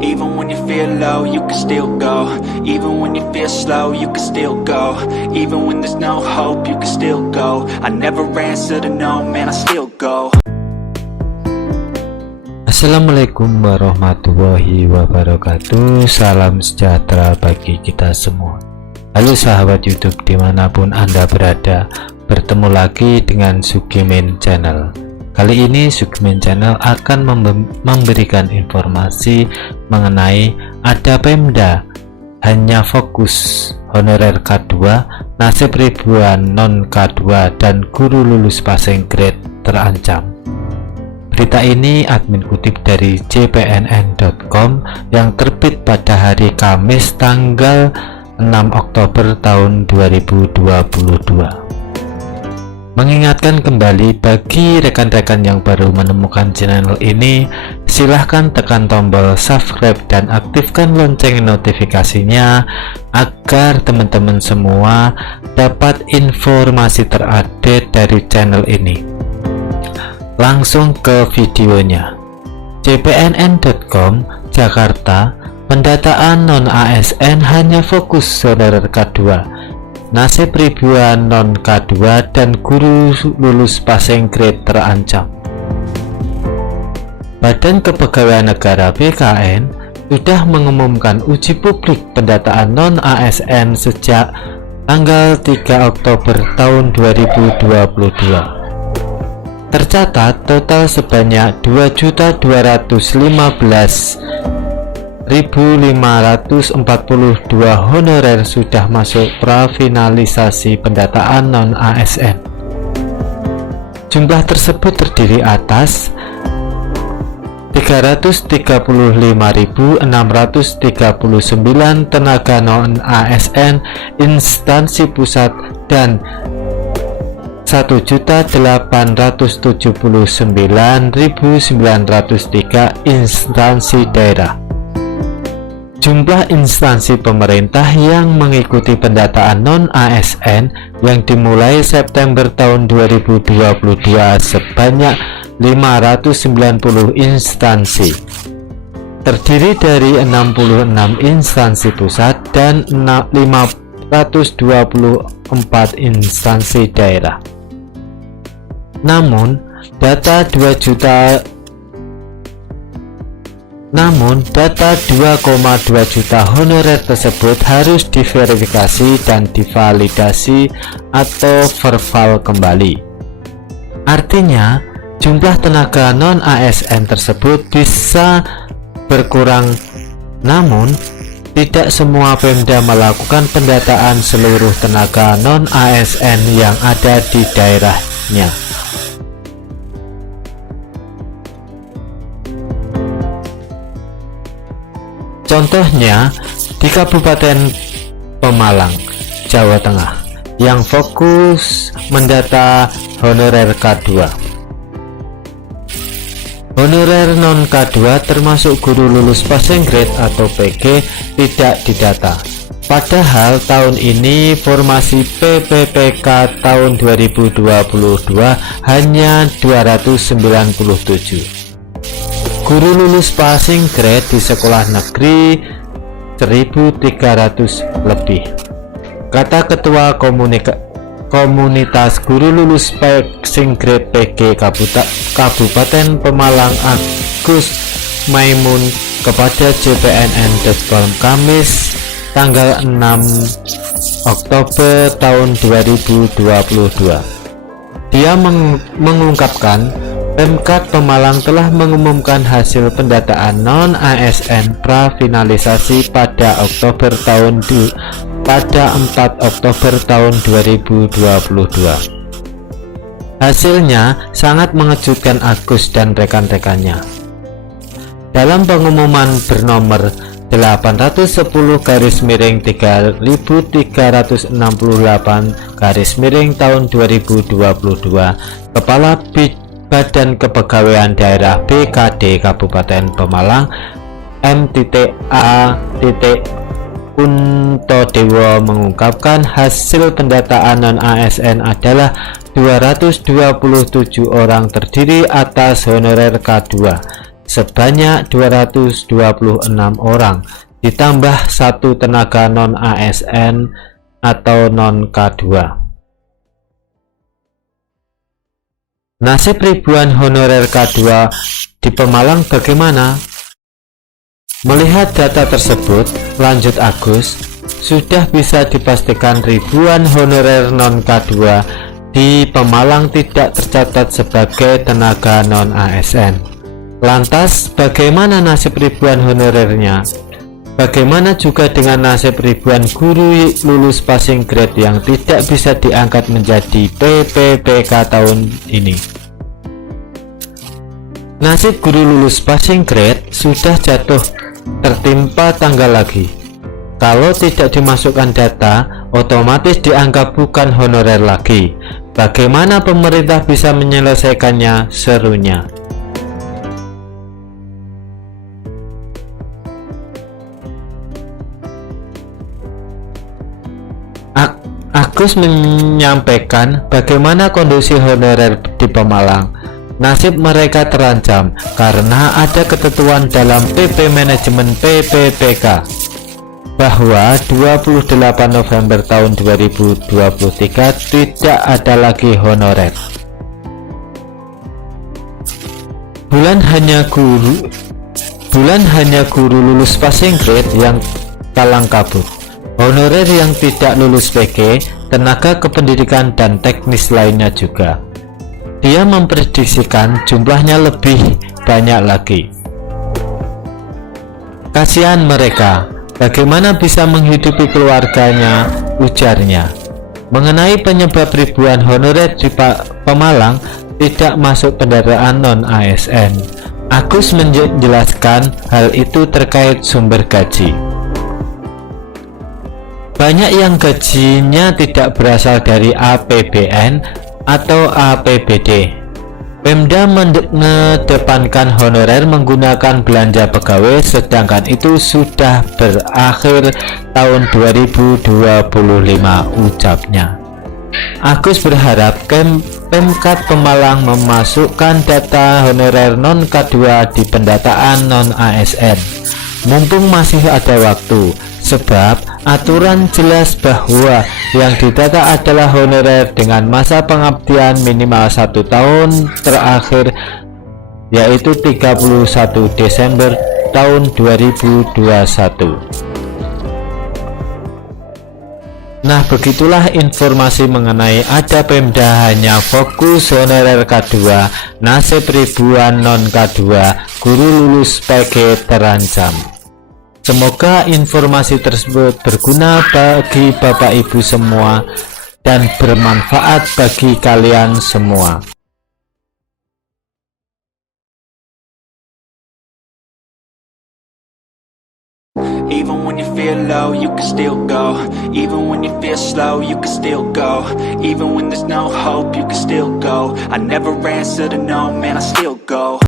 Even when you feel low, you can still go. Even when you feel slow, you can still go. Even when there's no hope, you can still go. I never answer to no, man, I still go. Assalamualaikum warahmatullahi wabarakatuh. Salam sejahtera bagi kita semua. Halo sahabat YouTube dimanapun Anda berada, bertemu lagi dengan Sugimin Channel. Kali ini Sugimin Channel akan memberikan informasi mengenai ada Pemda hanya fokus honorer K2, nasib ribuan non K2 dan guru lulus passing grade terancam. Berita ini admin kutip dari cpnn.com yang terbit pada hari Kamis tanggal 6 Oktober tahun 2022. Mengingatkan kembali bagi rekan-rekan yang baru menemukan channel ini, silahkan tekan tombol subscribe dan aktifkan lonceng notifikasinya agar teman-teman semua dapat informasi terupdate dari channel ini. Langsung ke videonya. cpnn.com Jakarta, pendataan non-ASN hanya fokus honorer K2. Nasib ribuan non K2 dan guru lulus passing grade terancam. Badan Kepegawaian Negara BKN sudah mengumumkan uji publik pendataan non-ASN sejak tanggal 3 Oktober tahun 2022. Tercatat total sebanyak 2.215.542 honorer sudah masuk prafinalisasi pendataan non-ASN. Jumlah tersebut terdiri atas 335.639 tenaga non-ASN instansi pusat dan 1.879.903 instansi daerah. Jumlah instansi pemerintah yang mengikuti pendataan non-ASN yang dimulai September tahun 2022 sebanyak 590 instansi, terdiri dari 66 instansi pusat dan 524 instansi daerah. Namun data 2,2 juta honorer tersebut harus diverifikasi dan divalidasi atau verval kembali. Artinya, jumlah tenaga non-ASN tersebut bisa berkurang, namun tidak semua Pemda melakukan pendataan seluruh tenaga non-ASN yang ada di daerahnya. Contohnya di Kabupaten Pemalang, Jawa Tengah, yang fokus mendata honorer K2. Honorer non K2 termasuk guru lulus passing grade atau PG tidak didata. Padahal tahun ini formasi PPPK tahun 2022 hanya 297. Guru lulus passing grade di sekolah negeri 1.300 lebih, kata Ketua Komunitas Guru Lulus Passing Grade PG Kabupaten Pemalang Agus Maimun kepada cpnn.com Kamis tanggal 6 Oktober tahun 2022. Dia mengungkapkan Pemkab Pemalang telah mengumumkan hasil pendataan non-ASN prafinalisasi pada 4 Oktober tahun 2022. Hasilnya sangat mengejutkan Agus dan rekan-rekannya. Dalam pengumuman bernomor 810/3368 tahun 2022, Kepala Badan Kepegawaian Daerah BKD Kabupaten Pemalang M.A. Puntodewo mengungkapkan hasil pendataan non-ASN adalah 227 orang terdiri atas honorer K2 sebanyak 226 orang, ditambah 1 tenaga non-ASN atau non-K2. Nasib ribuan honorer K2 di Pemalang bagaimana? Melihat data tersebut, lanjut Agus, sudah bisa dipastikan ribuan honorer non-K2 di Pemalang tidak tercatat sebagai tenaga non-ASN. Lantas, bagaimana nasib ribuan honorernya? Bagaimana juga dengan nasib ribuan guru lulus passing grade yang tidak bisa diangkat menjadi PPPK tahun ini? Nasib guru lulus passing grade sudah jatuh tertimpa tanggal lagi. Kalau tidak dimasukkan data, otomatis dianggap bukan honorer lagi. Bagaimana pemerintah bisa menyelesaikannya? Serunya. Agus menyampaikan bagaimana kondisi honorer di Pemalang. Nasib mereka terancam karena ada ketentuan dalam PP Manajemen PPPK bahwa 28 November tahun 2023 tidak ada lagi honorer. Bulan hanya guru lulus passing grade yang kalang kabut. Honorer yang tidak lulus PG, tenaga kependidikan dan teknis lainnya juga. Dia memprediksikan jumlahnya lebih banyak lagi. Kasihan mereka, bagaimana bisa menghidupi keluarganya, ujarnya. Mengenai penyebab ribuan honorer di Pemalang tidak masuk kendaraan non-ASN, Agus menjelaskan hal itu terkait sumber gaji. Banyak yang gajinya tidak berasal dari APBN atau APBD. Pemda mengedepankan honorer menggunakan belanja pegawai, sedangkan itu sudah berakhir tahun 2025, ucapnya. Agus berharap Pemkad Pemalang memasukkan data honorer non-K2 di pendataan non-ASN. Mumpung masih ada waktu, sebab aturan jelas bahwa yang didata adalah honorer dengan masa pengabdian minimal 1 tahun terakhir, yaitu 31 Desember tahun 2021. Nah, begitulah informasi mengenai ada Pemda hanya fokus honorer K2, nasib ribuan non-K2, guru lulus PG terancam. Semoga informasi tersebut berguna bagi Bapak Ibu semua dan bermanfaat bagi kalian semua. Even when you feel low, you can still go. Even when you feel slow, you can still go. Even when there's no hope, you can still go. I never answer to no, man, I still go.